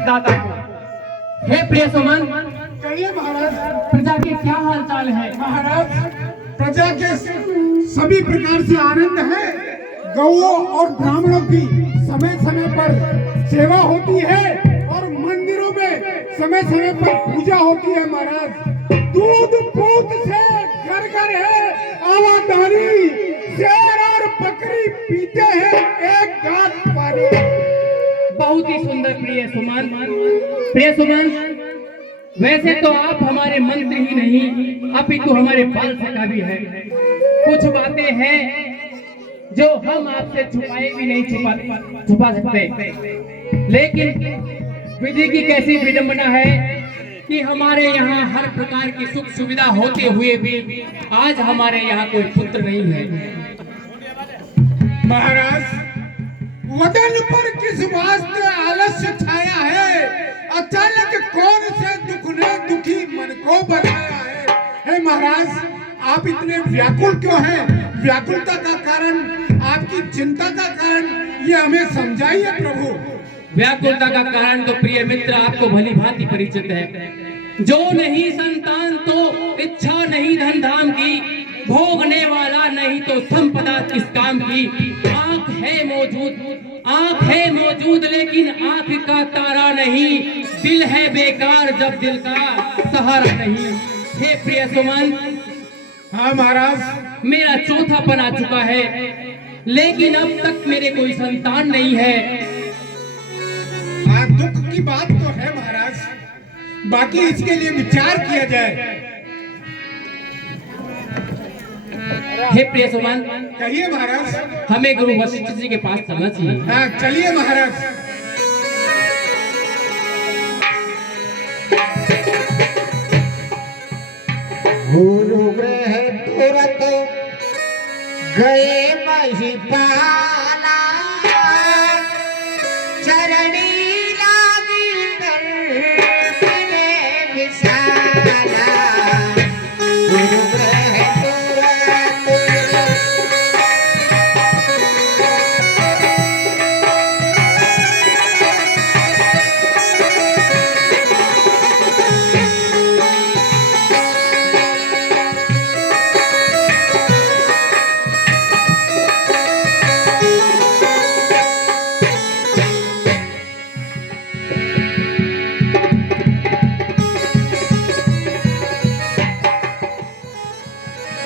दाता को। हे प्रिय सुमन, कहिए महाराज। प्रजा के क्या हाल चाल है? महाराज, प्रजा के सभी प्रकार से आनंद है। गौओं और ब्राह्मणों की समय समय पर सेवा होती है और मंदिरों में समय समय पर पूजा होती है। महाराज, दूध पूत से घर घर है आवादानी, शेर और बकरी पीते हैं एक घाट पानी। बहुत ही सुंदर प्रिय सुमन। प्रिय सुमन, वैसे तो आप हमारे मंत्री ही नहीं अपितु हमारे बाल सखा भी है। कुछ बातें हैं जो हम आपसे छुपाए भी नहीं छुपा सकते, लेकिन विधि की कैसी विडंबना है कि हमारे यहाँ हर प्रकार की सुख सुविधा होते हुए भी आज हमारे यहाँ कोई पुत्र नहीं है। महाराज, वदन पर किस वास्ते आलस्य छाया है? अचानक कौन से दुख ने दुखी मन को बनाया है? हे महाराज, आप इतने व्याकुल क्यों हैं? व्याकुलता का कारण, आपकी चिंता का कारण ये हमें समझाइए प्रभु। व्याकुलता का कारण तो प्रिय मित्र आपको भली भांति परिचित है। जो नहीं संतान तो इच्छा नहीं धन धाम की, भोगने वाला नहीं तो संपदा किस काम की। आंख है मौजूद लेकिन आंख का तारा नहीं, दिल है बेकार जब दिल का सहारा नहीं। हे प्रिय सुमन, हाँ महाराज, मेरा चौथापन आ चुका है लेकिन अब तक मेरे कोई संतान नहीं है। हाँ, दुख की बात तो है महाराज, बाकी इसके लिए विचार किया जाए। हे प्रिय सुमन, कहिए महाराज। हमें गुरु वशिष्ठ जी के पास चलना चाहिए। हाँ, चलिए महाराज। गुरु ग्रह तुरत गए महिपाला, चरणी लागी दर्पणे विशाला। गुरु ग्रह तुरत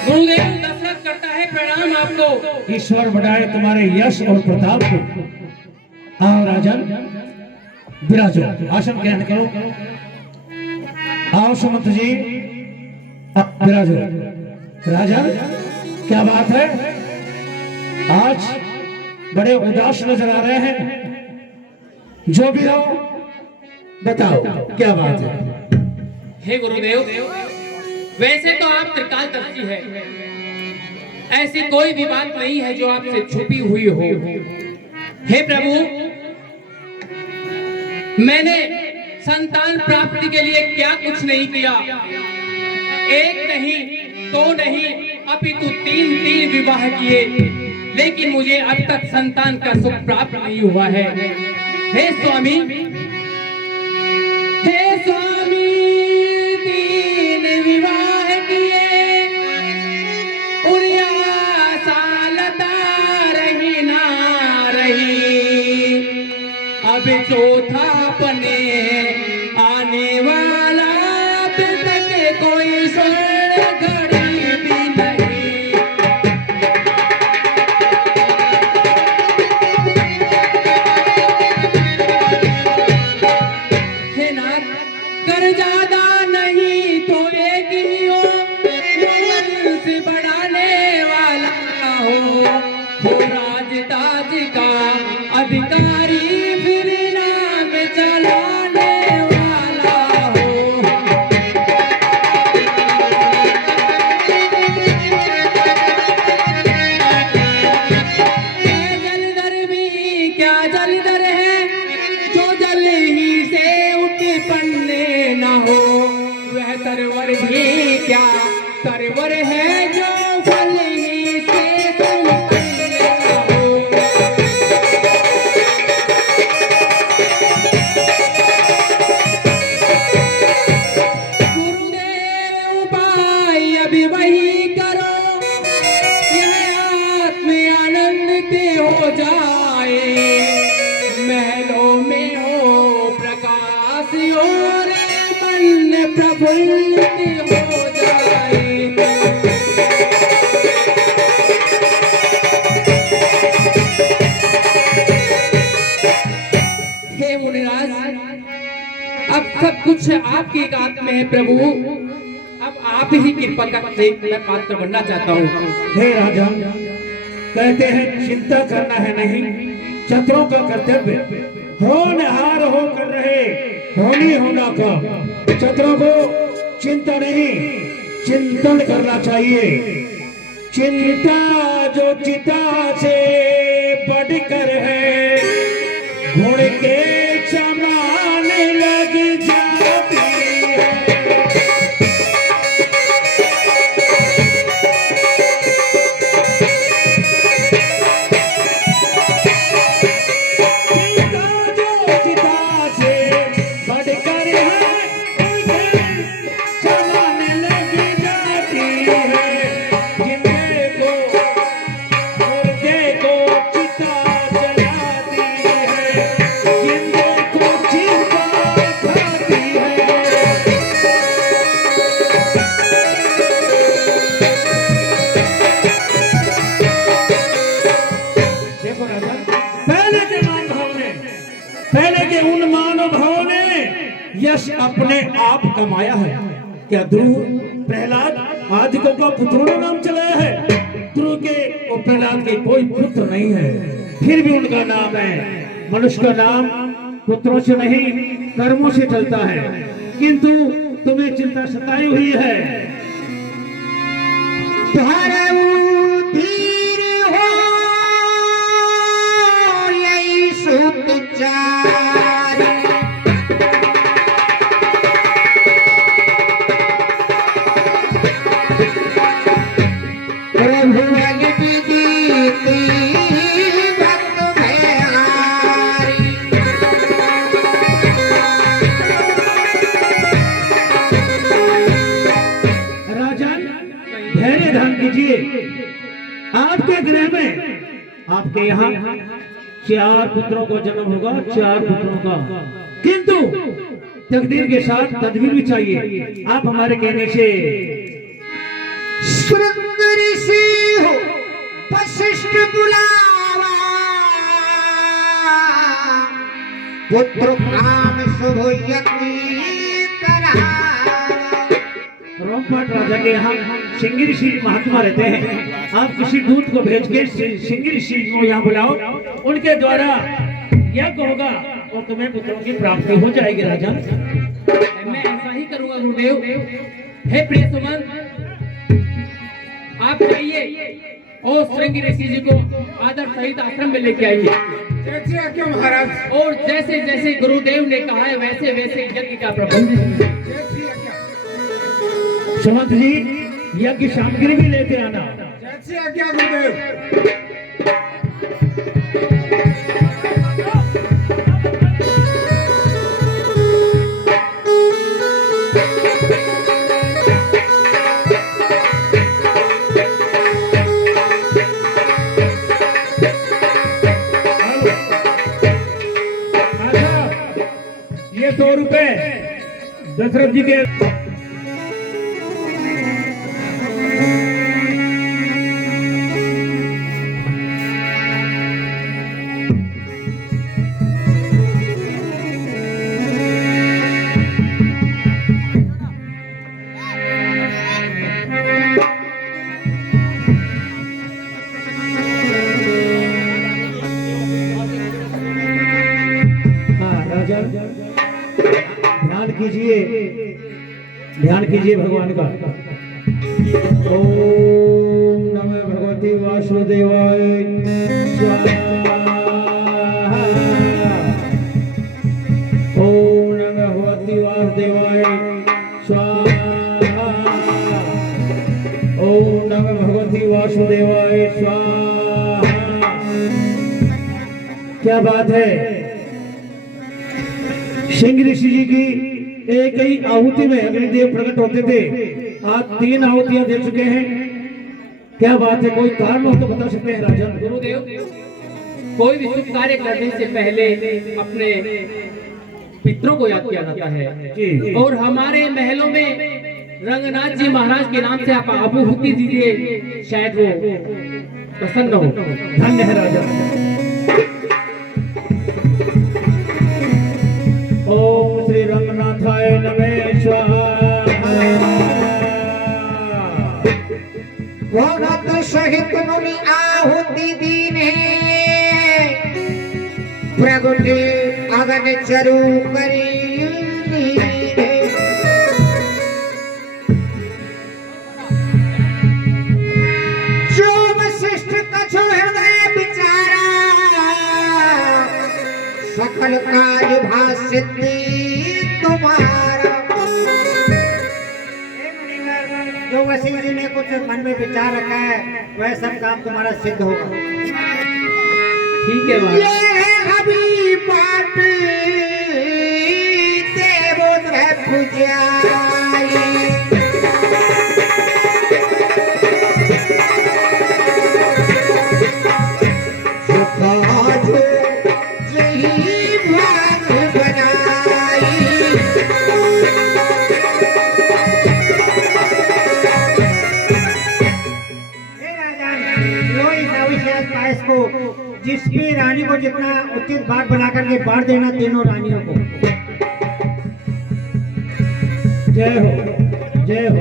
गुरुदेव दशरथ करता है प्रणाम आपको। ईश्वर बढ़ाए तुम्हारे यश और प्रताप को। आओ राजन, विराजो, आसन ग्रहण करो। आओ सुमंत जी, विराजो। राजन, क्या बात है? आज बड़े उदास नजर आ रहे हैं। जो भी हो बताओ, क्या बात है? हे गुरुदेव, वैसे तो आप त्रिकालदर्शी है, ऐसी कोई भी बात नहीं है जो आपसे छुपी हुई हो। हे प्रभु, मैंने संतान प्राप्ति के लिए क्या कुछ नहीं किया। एक नहीं, दो नहीं, अपितु तीन विवाह किए, लेकिन मुझे अब तक संतान का सुख प्राप्त नहीं हुआ है। हे स्वामी, हे स्वामी, तीन विवाह किए, उरिया सालता रही ना रही, अब चौथा पने आने वाला, अब तक कोई स्वर्ण घड़ी भी नहीं। हे नाथ, कर ज्यादा नहीं तो एक ही हो, वंश बढ़ाने वाला हो राज का अधिकारी, फिर नाम चलाने वाला हो। जलधर भी क्या जलधर है, जो जल ही से उठ पन्ने न हो, वह तरवा और मन प्रफुल्लित हो जाए। हे मुनिराज, अब सब कुछ आपके हाथ में है प्रभु, अब आप ही कृपा करके मैं पात्र बनना चाहता हूँ। हे राजा, कहते हैं चिंता करना है नहीं, चतुरों का कर्तव्य होनहार होकर रहे, होनी होना का। चतुरों को चिंता नहीं, चिंतन करना चाहिए। चिंता जो चिता से बढ़कर है, घोड़े के समान लग जाती है। यश अपने आप कमाया है। क्या ध्रुव, प्रहलाद आदिकों का पुत्रों ने नाम चलाया है? ध्रुव के और प्रहलाद के कोई पुत्र नहीं है, फिर भी उनका नाम है। मनुष्य का नाम पुत्रों से नहीं, कर्मों से चलता है। किंतु तुम्हें चिंता सताई हुई है। धीर हो यही सुचारी, प्रभु अगति दीती भक्त भयहारी। राजन, धैर्य धारण कीजिए। आपके गृह में, आपके यहाँ 4 पुत्रों को जन्म होगा, 4 पुत्रों का। किंतु तकदीर के साथ तदबीर भी चाहिए। आप हमारे कहने से स्वर्ग ऋषि हो वशिष्ठ बुलावा, पुत्र काम शुभ यज्ञ करावा। रोमपाट राजा के यहाँ सिंगी ऋषि महात्मा रहते हैं। आप किसी दूत को भेज के सिंगी ऋषि को यहाँ बुलाओ, उनके द्वारा यज्ञ होगा और तुम्हें पुत्रों की प्राप्ति हो जाएगी। राजा, मैं ऐसा ही करूंगा गुरुदेव। हे प्रिय सुमन, आप जाइए और श्रृंगी ऋषि जी को आदर सहित आश्रम में लेके आइए। जैसे आज्ञा महाराज। और जैसे जैसे गुरुदेव ने कहा है वैसे वैसे यज्ञ का प्रबंध कीजिए। जैसी आज्ञा। सुमंत जी, यज्ञ सामग्री भी लेते आना। जैसी आज्ञा गुरुदेव। ये 100 रुपए दशरथ जी के। ध्यान कीजिए, ध्यान कीजिए भगवान का। ओम नमः भगवती वासुदेवाय स्वाहा। ओम नमः भगवती वासुदेवाय स्वाहा। ओम नमः भगवती वासुदेवाय स्वाहा। क्या बात है! सिंह ऋषि जी की एक ही आहुति में अग्निदेव प्रकट होते थे। आज 3 आहुतियां दे चुके हैं। क्या बात है! कोई कारण हो तो बता सकते हैं राजन? गुरुदेव, कोई भी शुभ कार्य करने से पहले अपने पिता पुत्रों को याद किया जाता है। जी। और हमारे महलों में रंगनाथ जी महाराज के नाम से आप आबूहुति दीजिए, शायद वो प्रसन्न हो। धन्य है राजा। ओम श्री रंगनाथाय नमः स्वाहा। भगत सहित मुनि आहुति दीने प्रगटे अगन चरु करी जो वशिष्ठ कछु हृदय विचारा सकल काज भासिद्धि तुम्हारा। जो वशिष्ठ जी ने कुछ मन में विचार रखा है वह सब काम तुम्हारा सिद्ध होगा। ठीक है महाराज। ये है अभी बात देवोदय पुजारी। सुखाज यही भाग बनाई। को जिस भी रानी को जितना उचित बात बना करके बांट देना तीनों रानियों को। जय हो जय हो।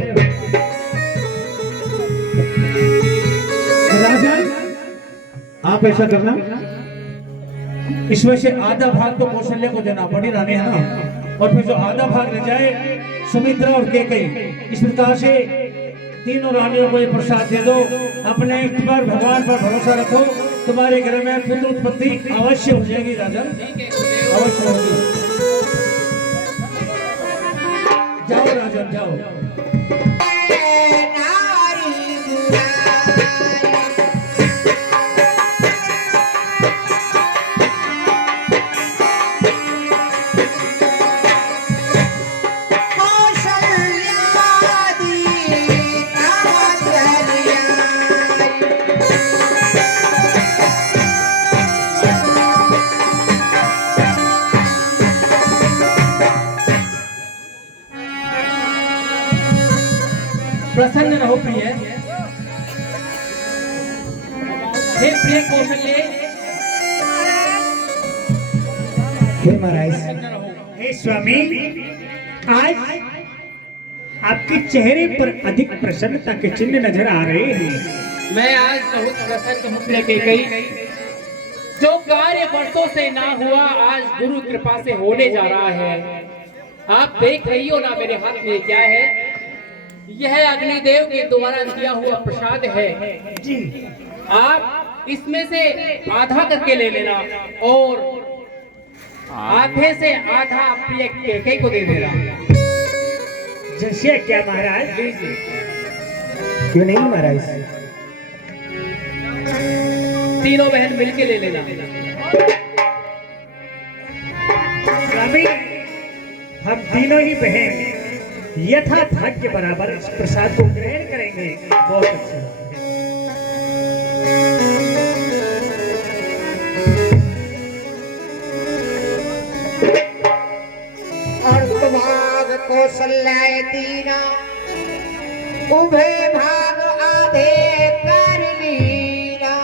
राजा आप ऐसा करना, इसमें से आधा भाग तो कौशल्य को देना, बड़ी रानी है ना, और फिर जो आधा भाग रह जाए सुमित्रा और केकई। इस प्रकार से तीनों रानियों को ये प्रसाद दे दो। अपने इष्ट पर भगवान पर भरोसा रखो, तुम्हारे घर में पुत्र उत्पत्ति अवश्य हो जाएगी राजा, अवश्य होगी। जाओ राजा जाओ। प्रसन्न रहो प्रिय। हे प्रिय कौशल्य, महाराज। हे स्वामी, आज आपके चेहरे पर अधिक प्रसन्नता के चिन्ह नजर आ रहे हैं। मैं आज बहुत प्रसन्न हूँ प्रिय केकई। जो कार्य वर्षों से ना हुआ आज गुरु कृपा से होने जा रहा है। आप देख रही हो ना मेरे हाथ में क्या है? यह अग्निदेव के द्वारा दिया हुआ प्रसाद है जी। आप इसमें से आधा करके ले लेना और आधे से आधा प्रिय केकई को दे देना। जैसे क्या महाराज? जी जी। क्यों नहीं महाराज? तीनों बहन मिलके ले लेना। स्वामी, हम तीनों ही बहन यथा भाग्य के बराबर इस प्रसाद को ग्रहण करेंगे। बहुत अच्छा। और भाग कौशल्या तीना उभय भाग आधे कर लीना।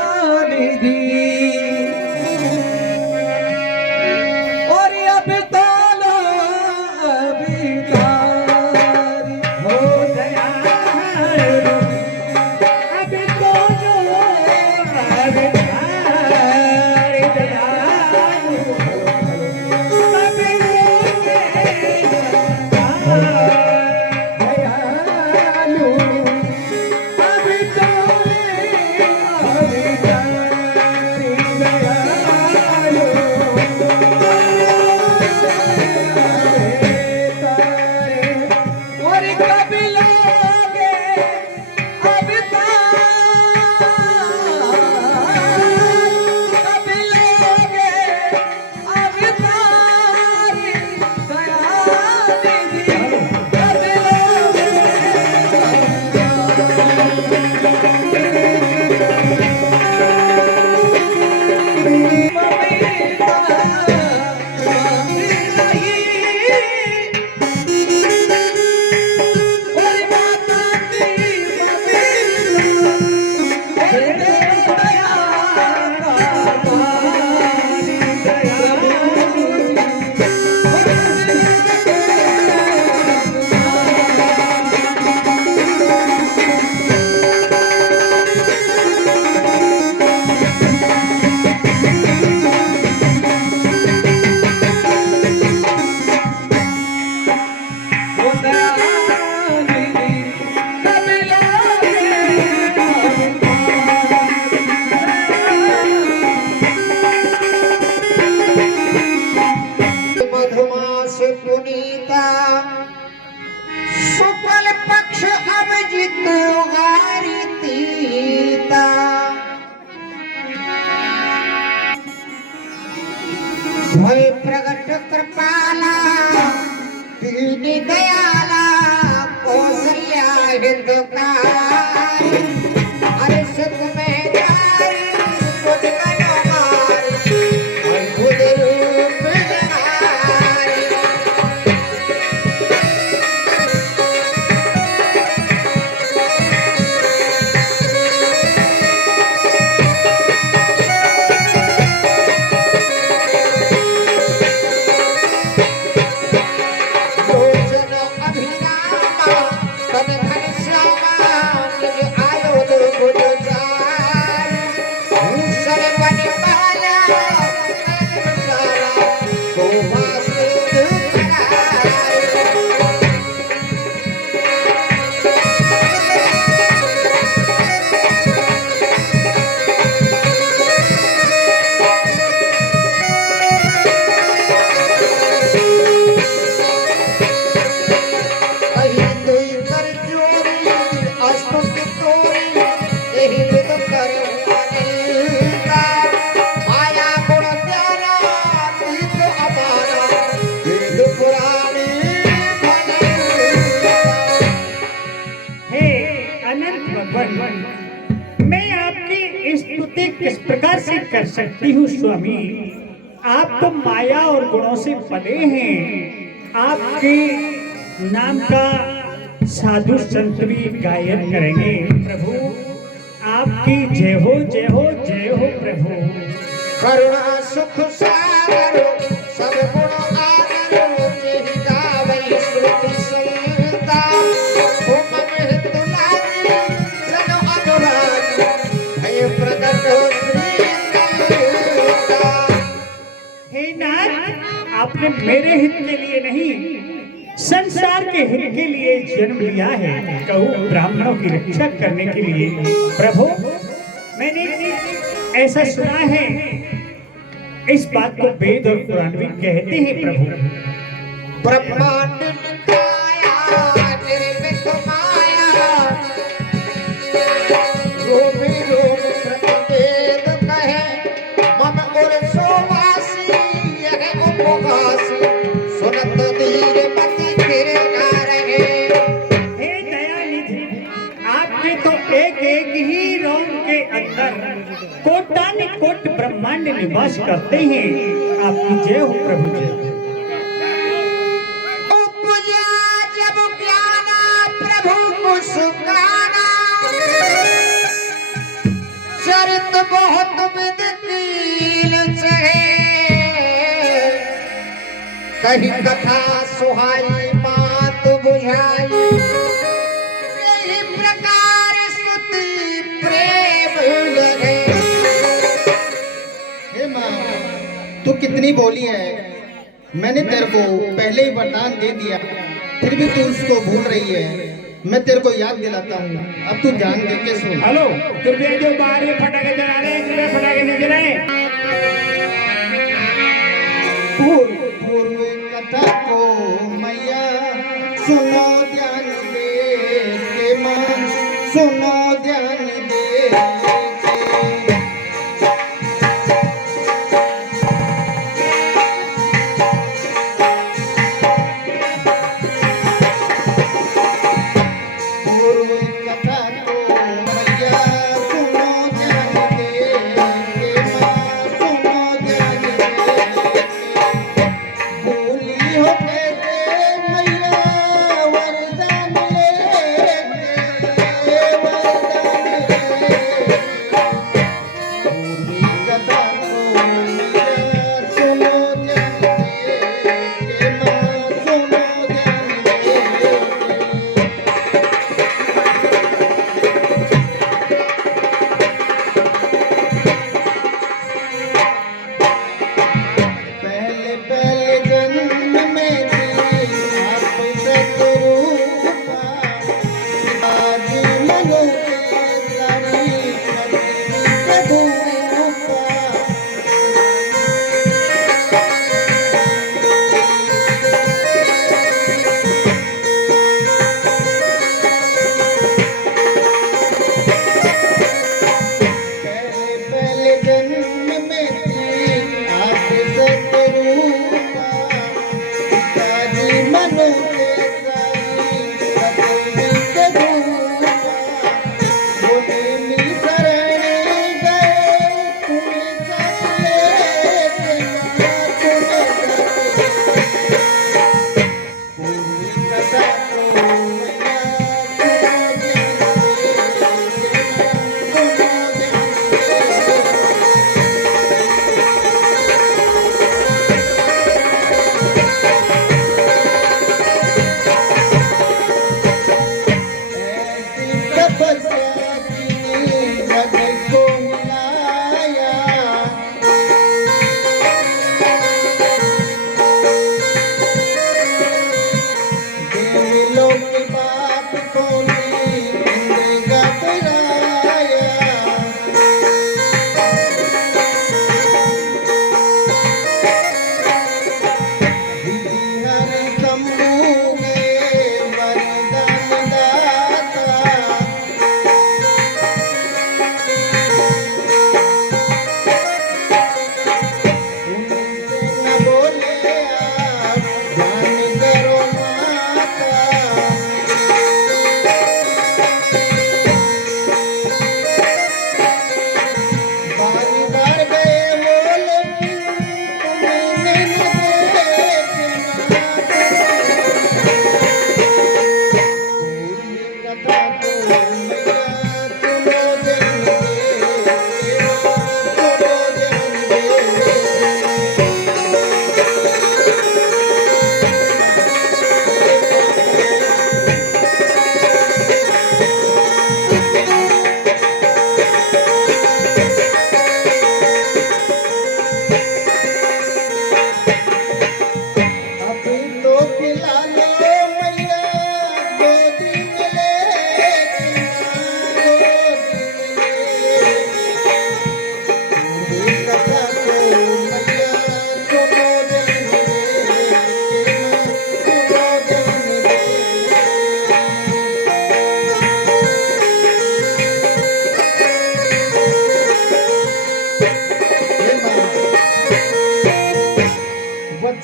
दयानिधि और अब ताला अभिकारी हो दया अब तो जो अभिकारी दयालु अब भय प्रगट कृपाला दीन दयाला कौशल्या हितकारी अरे सुख में तारी खुद कलमारी और खुद रूप निहारी लोचन अभिरामा तन घनश्यामा निज आयोध भुज चारि भूषण बन पाया नयन सारा शोभा सिद्ध कराई कहीं दुई कर जोरी अस्तुति तोरी यही विद कर अनिता माया गुण ज्ञाना तीत अपारा वेद पुराणे फलिता हे अनंत भगवान, मैं आपकी स्तुति किस प्रकार से कर सकती हूँ स्वामी? आप तो माया और गुणों से बने हैं। आपके नाम का साधु संत भी गायन करेंगे प्रभु। आपकी जय हो जय हो जय हो प्रभु। करुणा सुख सागरो सब गुण आगरो जेहि गावै श्रुति संहिता हुम मृत्यु लागी जन अनुरागी भय प्रगट श्री कलिता हे नाथ, आपने मेरे हित के लिए नहीं संसार के हित के लिए जन्म लिया है। कहूँ ब्राह्मणों की रक्षा करने के लिए। प्रभु, मैंने ऐसा सुना है, इस बात को वेद और पुराण भी कहते हैं प्रभु। ब्रह्मांड निकाया निर्मित माया रोमी रोम प्रतिवेद कहे मम और सोवासी यह उपवासी सुनत धीर मति फिर ना रहे हे दयानिधि, आपके तो एक एक ही रोम के अंदर कोटानि कोट ब्रह्मांड निवास करते हैं। आपकी जय हो प्रभु जय। उपजा जब ज्ञाना प्रभु मुस्काना चरित बहुत विदकील चहे कही कथा सुहाई बात बुझाई यही प्रकार स्तुति प्रेम लगे हे माँ, तू कितनी बोली है। मैंने तेरे को पहले ही वरदान दे दिया, फिर भी तू उसको भूल रही है। मैं तेरे को याद दिलाता हूँ, अब तू ध्यान दे के सुन। हेलो, कृपया जो बाहर ये फटाके जला रहे हैं, कृपया फटाके नहीं जलाएं। पूर्व पूर्व कथा को मैया सुनो ध्यान दे के माँ, सुनो ध्यान दे के। पूर्व कथा को मैया सुनो ध्यान दे के माँ, सुनो ध्यान दे के। भूली हो के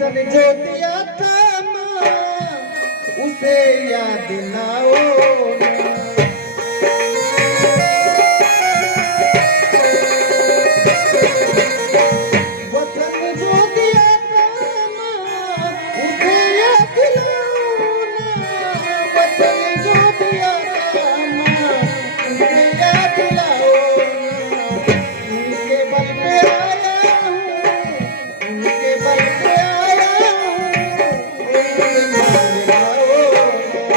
वचन जो दिया था माँ उसे याद लाओ ना। वचन जो दिया था माँ उसे याद लाओ ना। वचन जो दिया था माँ उसे याद लाओ ना। उनके बल पे आया हूँ, उनके बल पे आया हूँ, उनके मांग लाओ ना।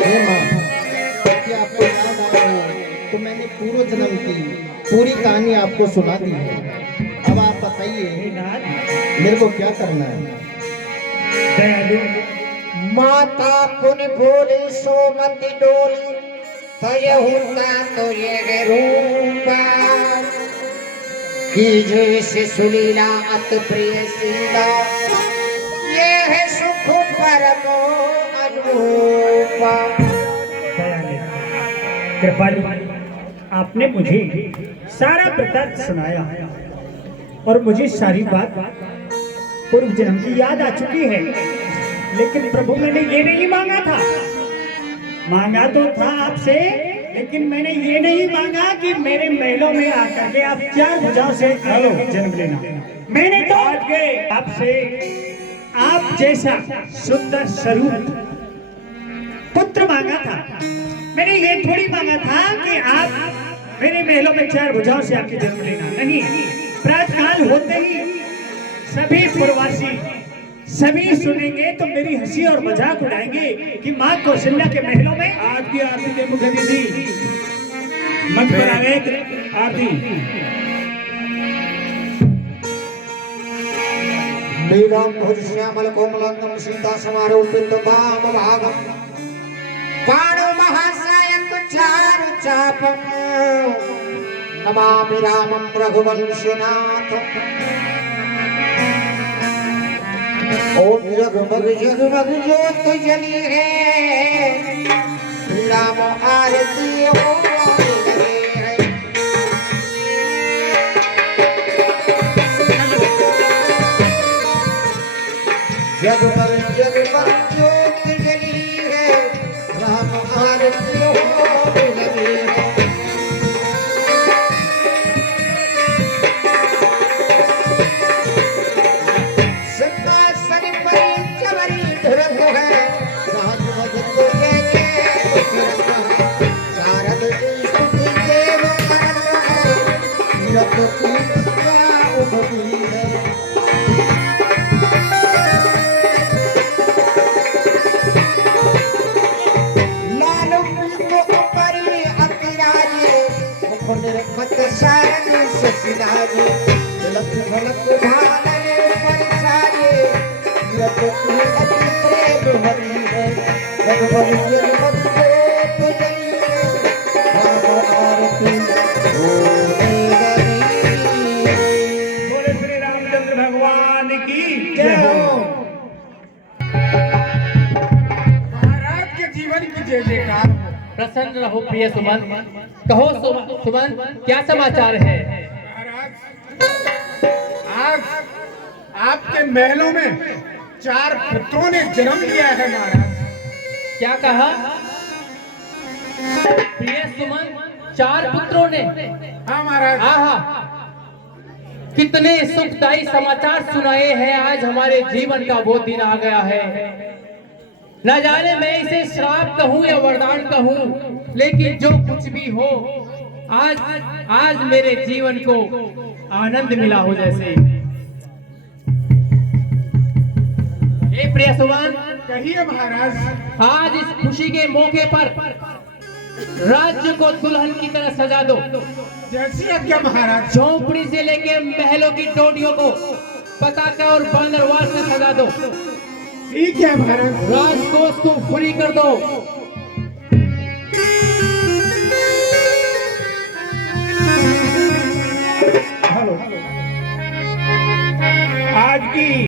हे माँ, क्या आपको याद आ रहा हो तो मैंने पूर्व जन्म की पूरी कहानी आपको सुना दी है। अब आप बताइए मेरे को क्या करना है। माता पुन भोली सोमति डोली तय होता तो ये रूपा कीजिए से सुलीला अत प्रिय सीला ये है सुख परमो अनुपा। कृपालु, आपने मुझे सारा वृत्तांत सुनाया और मुझे सारी बात पूर्व जन्म की याद आ चुकी है। लेकिन प्रभु मैंने ये नहीं मांगा था, मांगा तो था आपसे, लेकिन मैंने ये नहीं मांगा कि मेरे महलों में आकर के आप चार भुजाओं से जन्म लेना। मैंने तो आपसे आप जैसा सुंदर स्वरूप पुत्र मांगा था। मैंने ये थोड़ी मांगा था कि आप मेरे महलों में चार भुजाओं से आके जन्म लेना। नहीं, प्रातःकाल होते ही सभी प्रवासी सभी सुनेंगे तो मेरी हंसी और मजाक उड़ाएंगे कि माँ कौशल्या के महलों में आज की आरती के मुखर्जी जी मंच पर आ गए। आरती नीलम भुज श्यामल कोमलंगम सीता समारोपित वाम भागम पाणो महासायक चारु चापम नमामि रामं रघुवंशनाथ। ओम जगमग जगमग ज्योत जली है श्री राम आरती होने लगे है। जगमग जगमग ज्योत जली है राम आरती होने लगी है। सिंहासन पर चवरी धरत है राज भजत जय जय उठरत है। शारद की स्तुति देव करत है तीरथ की पूजा उठती है। निर्खत शारद ससिलाजे झलक झलक भाले परसाजे तीरथ की अति प्रेम हरि है। जगमग जगमग ज्योत जली है राम आरती होने लगी। बोले श्री रामचंद्र भगवान की जय हो। महाराज के जीवन की जय जयकार हो। प्रसन्न रहो प्रिय सुमन। कहो सुमन, क्या समाचार है? महाराज, आज आपके महलों में चार पुत्रों ने जन्म लिया है महाराज। क्या कहा प्रिय सुमन? चार पुत्रों ने? हाँ महाराज। आहा, कितने सुखदायी समाचार सुनाए हैं। आज हमारे जीवन का वो दिन आ गया है। न जाने मैं इसे श्राप कहूं या वरदान कहूं, लेकिन जो कुछ भी हो, आज मेरे जीवन को आनंद मिला हो जैसे। हे प्रिय सुमन, कहिए महाराज। आज इस खुशी के मौके पर राज्य को दुल्हन की तरह सजा दो। जैसी आज्ञा महाराज। झोंपड़ी से लेके महलों की टोटियों को पताका और बांदरवार से सजा दो। ठीक है महाराज। राजकोष को फ्री कर दो। हेलो, आज की